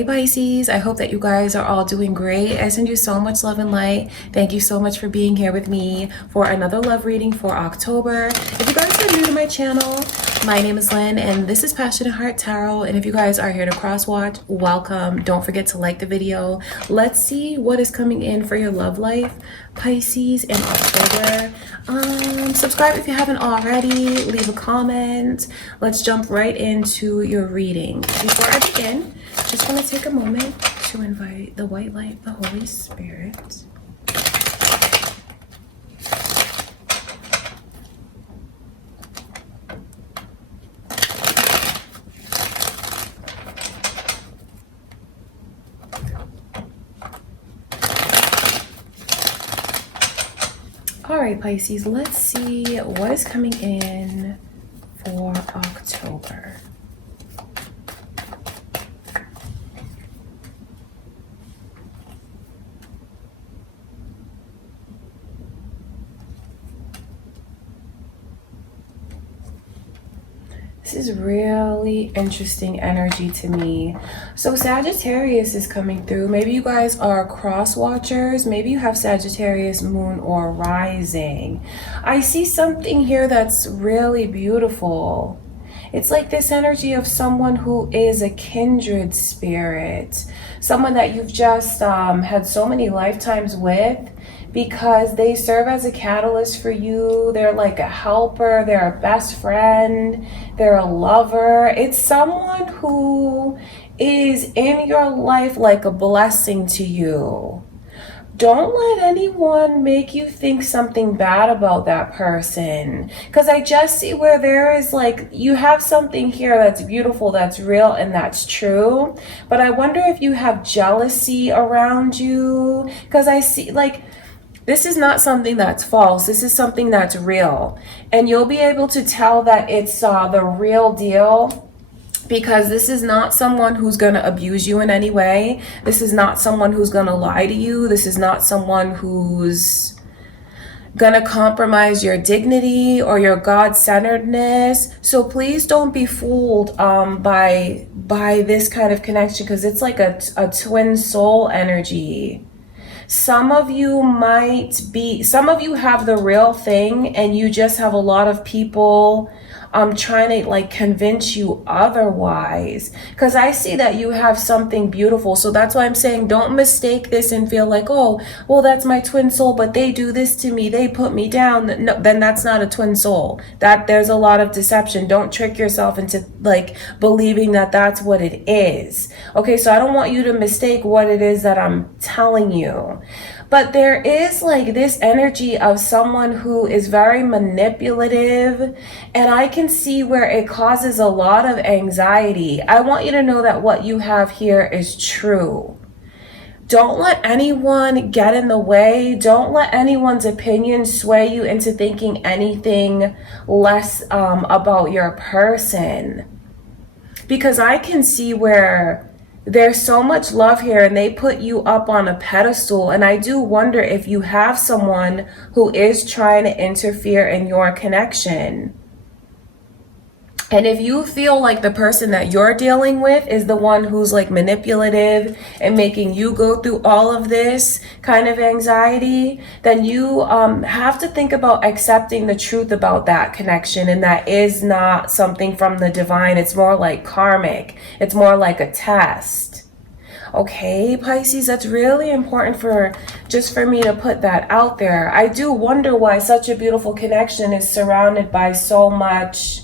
Hey Pisces, I hope that you guys are all doing great. I send you so much love and light. Thank you so much for being here with me for another love reading for October. If you guys are new to my channel, my name is Lynn and this is Passionate Heart Tarot. And if you guys are here to cross watch, welcome. Don't forget to like the video. Let's see what is coming in for your love life, Pisces, in October. Subscribe if you haven't already. Leave a comment. Let's jump right into your reading. Before I begin, just want to take a moment to invite the white light, the Holy Spirit. All right, Pisces, let's see what is coming in for October. This is really interesting energy to me. So Sagittarius is coming through. Maybe you guys are cross watchers. Maybe you have Sagittarius moon or rising. I see something here that's really beautiful. It's like this energy of someone who is a kindred spirit. Someone that you've just had so many lifetimes with, because they serve as a catalyst for you. They're like a helper, they're a best friend, they're a lover. It's someone who is in your life like a blessing to you. Don't let anyone make you think something bad about that person. Because I just see where there is like, you have something here that's beautiful, that's real, and that's true. But I wonder if you have jealousy around you. Because I see like, this is not something that's false. This is something that's real. And you'll be able to tell that it's the real deal, because this is not someone who's going to abuse you in any way. This is not someone who's going to lie to you. This is not someone who's going to compromise your dignity or your God-centeredness. So please don't be fooled by this kind of connection, because it's like a twin soul energy. Some of you have the real thing and you just have a lot of people trying to like convince you otherwise, because I see that you have something beautiful. So that's why I'm saying don't mistake this and feel like, oh, well, that's my twin soul, but they do this to me, they put me down. No, then that's not a twin soul. That there's a lot of deception. Don't trick yourself into like believing that that's what it is. Okay, so I don't want you to mistake what it is that I'm telling you. But there is like this energy of someone who is very manipulative, and I can see where it causes a lot of anxiety. I want you to know that what you have here is true. Don't let anyone get in the way. Don't let anyone's opinion sway you into thinking anything less about your person. Because I can see where there's so much love here and they put you up on a pedestal. And I do wonder if you have someone who is trying to interfere in your connection. And if you feel like the person that you're dealing with is the one who's like manipulative and making you go through all of this kind of anxiety, then you have to think about accepting the truth about that connection. And that is not something from the divine. It's more like karmic. It's more like a test. Okay, Pisces, that's really important for me to put that out there. I do wonder why such a beautiful connection is surrounded by so much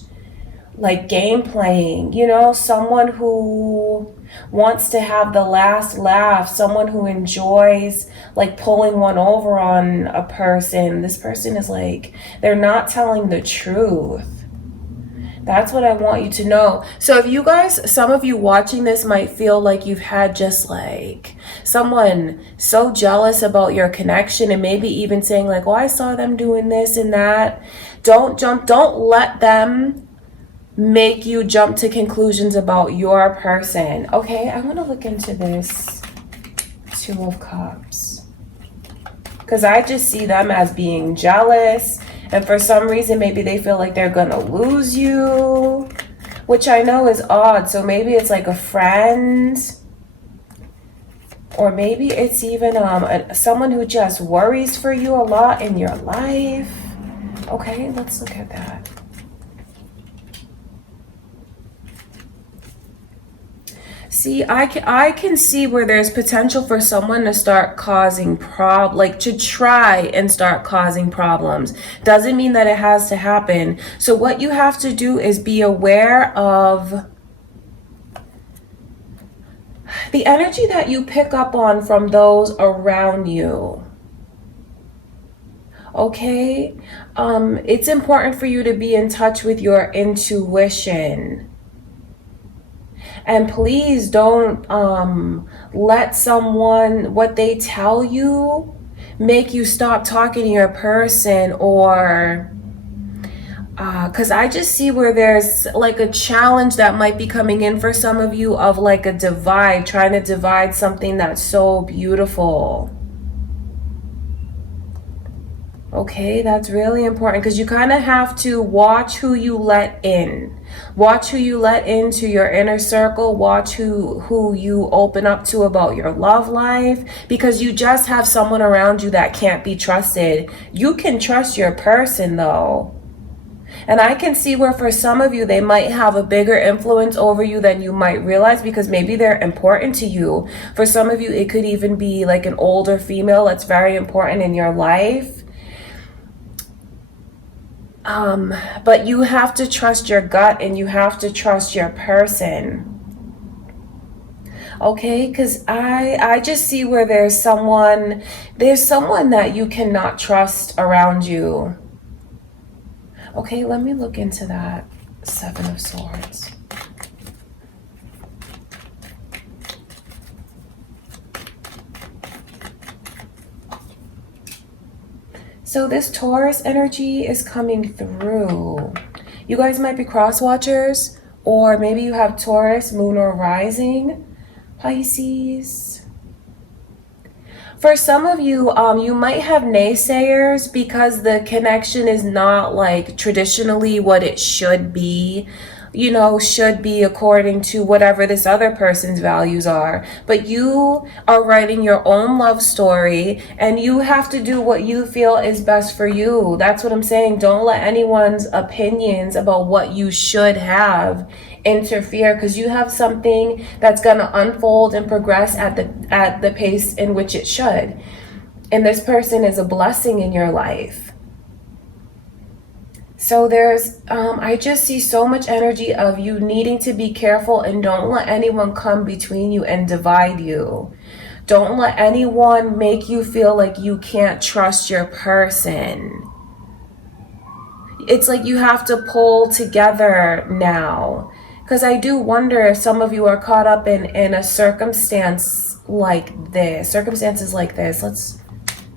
like game playing, you know, someone who wants to have the last laugh, someone who enjoys like pulling one over on a person. This person is like, they're not telling the truth. That's what I want you to know. So if you guys, some of you watching this might feel like you've had just like someone so jealous about your connection and maybe even saying like, oh, I saw them doing this and that. Don't let them make you jump to conclusions about your person. Okay, I want to look into this Two of Cups, because I just see them as being jealous, and for some reason maybe they feel like they're gonna lose you, which I know is odd. So maybe it's like a friend Or maybe it's even someone who just worries for you a lot in your life. Okay, let's look at that. See, I can see where there's potential for someone to start causing to try and start causing problems. Doesn't mean that it has to happen. So what you have to do is be aware of the energy that you pick up on from those around you. Okay? It's important for you to be in touch with your intuition. And please don't let someone, what they tell you, make you stop talking to your person, or because I just see where there's like a challenge that might be coming in for some of you of like a divide, trying to divide something that's so beautiful. Okay, that's really important because you kind of have to watch who you let in. Watch who you let into your inner circle. Watch who you open up to about your love life, because you just have someone around you that can't be trusted. You can trust your person though. And I can see where for some of you, they might have a bigger influence over you than you might realize, because maybe they're important to you. For some of you, it could even be like an older female that's very important in your life. But you have to trust your gut and you have to trust your person. Okay, because I just see where there's someone that you cannot trust around you. Okay, let me look into that. 7 of Swords. So this Taurus energy is coming through. You guys might be cross watchers, or maybe you have Taurus, moon, or rising. Pisces. For some of you, you might have naysayers because the connection is not like traditionally what it should be. You know, should be according to whatever this other person's values are. But you are writing your own love story and you have to do what you feel is best for you. That's what I'm saying. Don't let anyone's opinions about what you should have interfere, because you have something that's going to unfold and progress at the pace in which it should. And this person is a blessing in your life. So there's, I just see so much energy of you needing to be careful and don't let anyone come between you and divide you. Don't let anyone make you feel like you can't trust your person. It's like you have to pull together now. Because I do wonder if some of you are caught up in a circumstances like this. Let's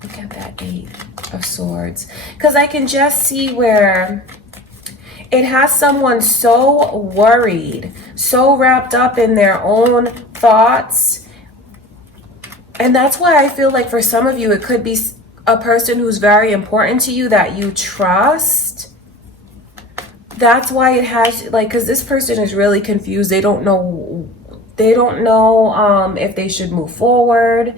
look at that 8 of Swords. Because I can just see where it has someone so worried, so wrapped up in their own thoughts. And that's why I feel like for some of you, it could be a person who's very important to you that you trust. That's why it has, like, because this person is really confused. They don't know if they should move forward.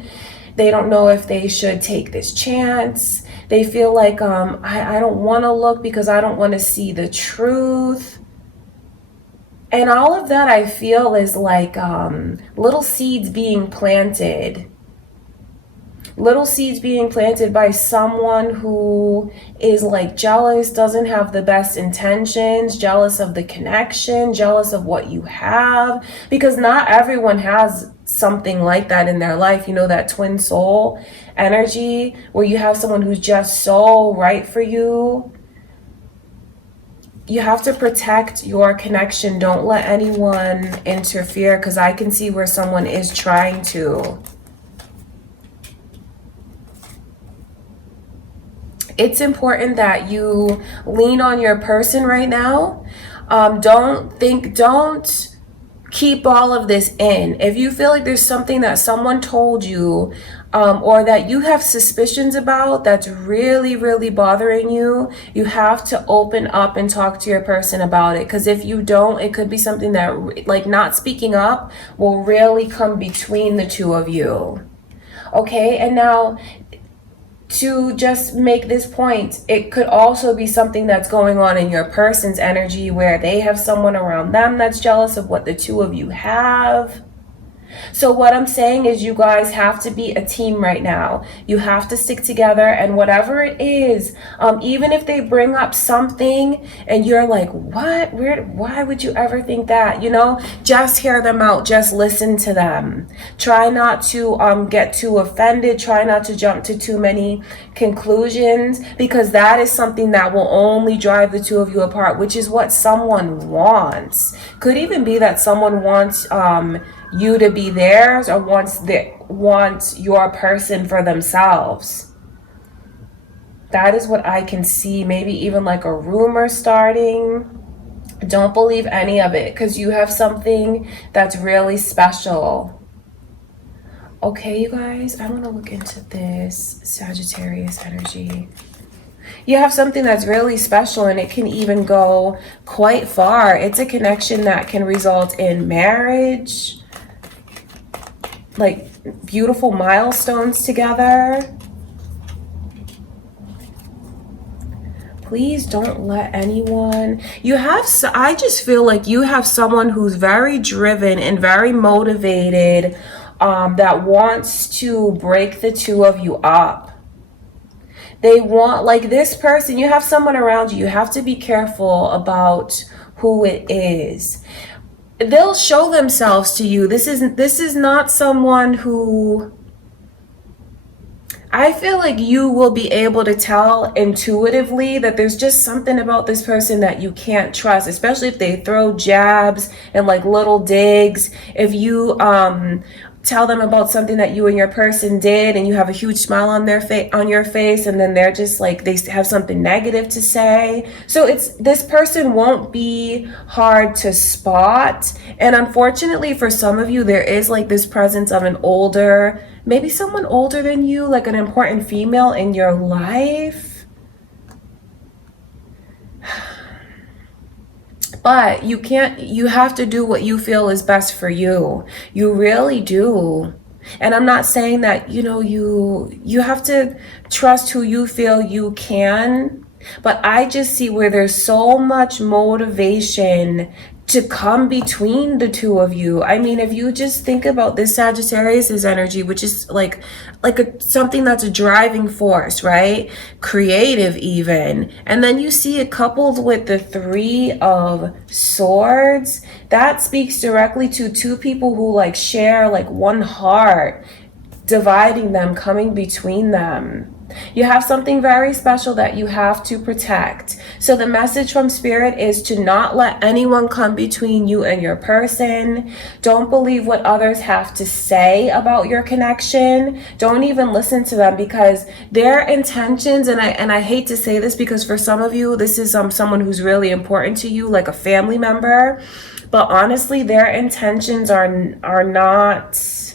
They don't know if they should take this chance. They feel like, I don't want to look because I don't want to see the truth. And all of that I feel is like little seeds being planted. Little seeds being planted by someone who is like jealous, doesn't have the best intentions, jealous of the connection, jealous of what you have. Because not everyone has something like that in their life. You know, that twin soul energy where you have someone who's just so right for you. You have to protect your connection. Don't let anyone interfere, because I can see where someone is trying to. It's important that you lean on your person right now. Don't keep all of this in. If you feel like there's something that someone told you or that you have suspicions about that's really, really bothering you, you have to open up and talk to your person about it. Because if you don't, it could be something that, like, not speaking up will really come between the two of you. Okay, and now to just make this point, it could also be something that's going on in your person's energy where they have someone around them that's jealous of what the two of you have. So what I'm saying is you guys have to be a team right now. You have to stick together, and whatever it is, even if they bring up something and you're like, what? Why would you ever think that? Just hear them out. Just listen to them. Try not to get too offended. Try not to jump to too many conclusions, because that is something that will only drive the two of you apart, which is what someone wants. Could even be that someone wants you to be theirs, or wants your person for themselves. That is what I can see. Maybe even like a rumor starting. Don't believe any of it, because you have something that's really special. Okay, you guys, I want to look into this Sagittarius energy. You have something that's really special, and it can even go quite far. It's a connection that can result in marriage, like beautiful milestones together. Please don't let anyone, I just feel like you have someone who's very driven and very motivated, that wants to break the two of you up. They want, like, this person, you have someone around you. You have to be careful about who it is. They'll show themselves to you. This is not someone who, I feel like you will be able to tell intuitively that there's just something about this person that you can't trust, especially if they throw jabs and like little digs. If you tell them about something that you and your person did, and you have a huge smile on your face, and then they're just like, they have something negative to say. So this person won't be hard to spot. And unfortunately for some of you, there is like this presence of maybe someone older than you, like an important female in your life. But you have to do what you feel is best for you. You really do. And I'm not saying that, you have to trust who you feel you can, but I just see where there's so much motivation to come between the two of you. I mean, if you just think about this Sagittarius's energy, which is like something that's a driving force, right? Creative even. And then you see it coupled with the Three of Swords. That speaks directly to two people who like share like one heart, dividing them, coming between them. You have something very special that you have to protect. So the message from Spirit is to not let anyone come between you and your person. Don't believe what others have to say about your connection. Don't even listen to them, because their intentions, and I hate to say this because for some of you, this is someone who's really important to you, like a family member. But honestly, their intentions are not,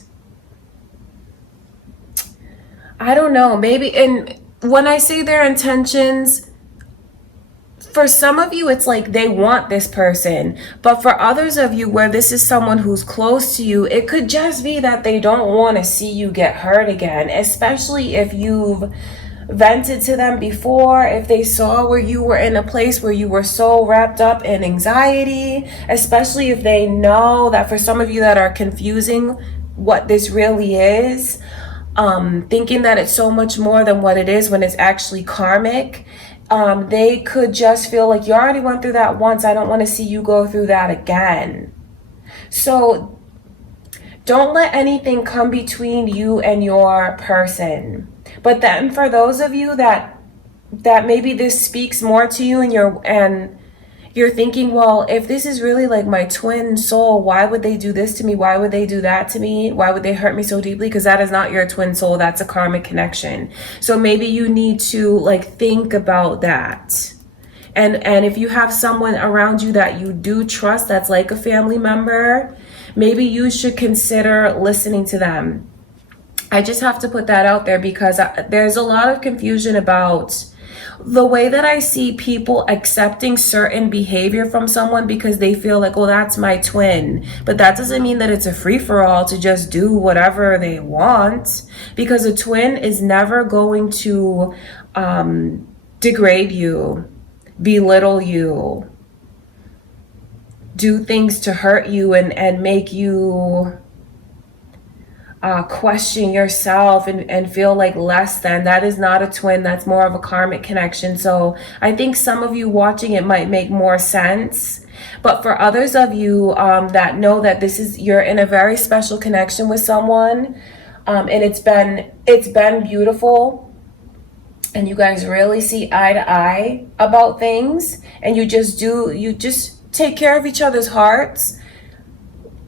I don't know, maybe, and when I say their intentions, for some of you, it's like they want this person. But for others of you, where this is someone who's close to you, it could just be that they don't want to see you get hurt again, especially if you've vented to them before, if they saw where you were in a place where you were so wrapped up in anxiety, especially if they know that, for some of you that are confusing what this really is, thinking that it's so much more than what it is when it's actually karmic. They could just feel like, you already went through that once, I don't want to see you go through that again. So don't let anything come between you and your person. But then for those of you that maybe this speaks more to you, and you're thinking, well, if this is really like my twin soul, why would they do this to me? Why would they do that to me? Why would they hurt me so deeply? Because that is not your twin soul. That's a karmic connection. So maybe you need to like think about that. And if you have someone around you that you do trust, that's like a family member, maybe you should consider listening to them. I just have to put that out there, because there's a lot of confusion about The way that I see people accepting certain behavior from someone because they feel like, oh, that's my twin. But that doesn't mean that it's a free-for-all to just do whatever they want, because a twin is never going to degrade you, belittle you, do things to hurt you and make you question yourself and feel like less than. That is not a twin. That's more of a karmic connection. So I think some of you watching it might make more sense. But for others of you that know that you're in a very special connection with someone, and it's been beautiful, and you guys really see eye to eye about things, and you just take care of each other's hearts.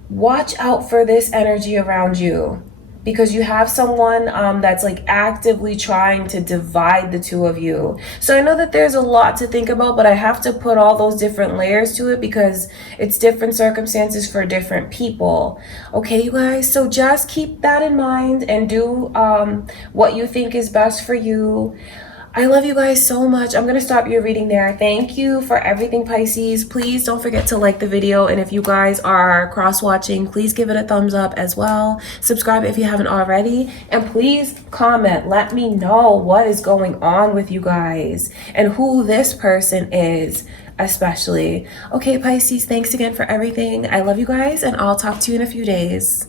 Watch out for this energy around you, because you have someone that's like actively trying to divide the two of you. So I know that there's a lot to think about, but I have to put all those different layers to it because it's different circumstances for different people. Okay, you guys, so just keep that in mind and do what you think is best for you. I love you guys so much. I'm going to stop your reading there. Thank you for everything, Pisces. Please don't forget to like the video. And if you guys are cross-watching, please give it a thumbs up as well. Subscribe if you haven't already. And please comment. Let me know what is going on with you guys and who this person is especially. Okay, Pisces, thanks again for everything. I love you guys, and I'll talk to you in a few days.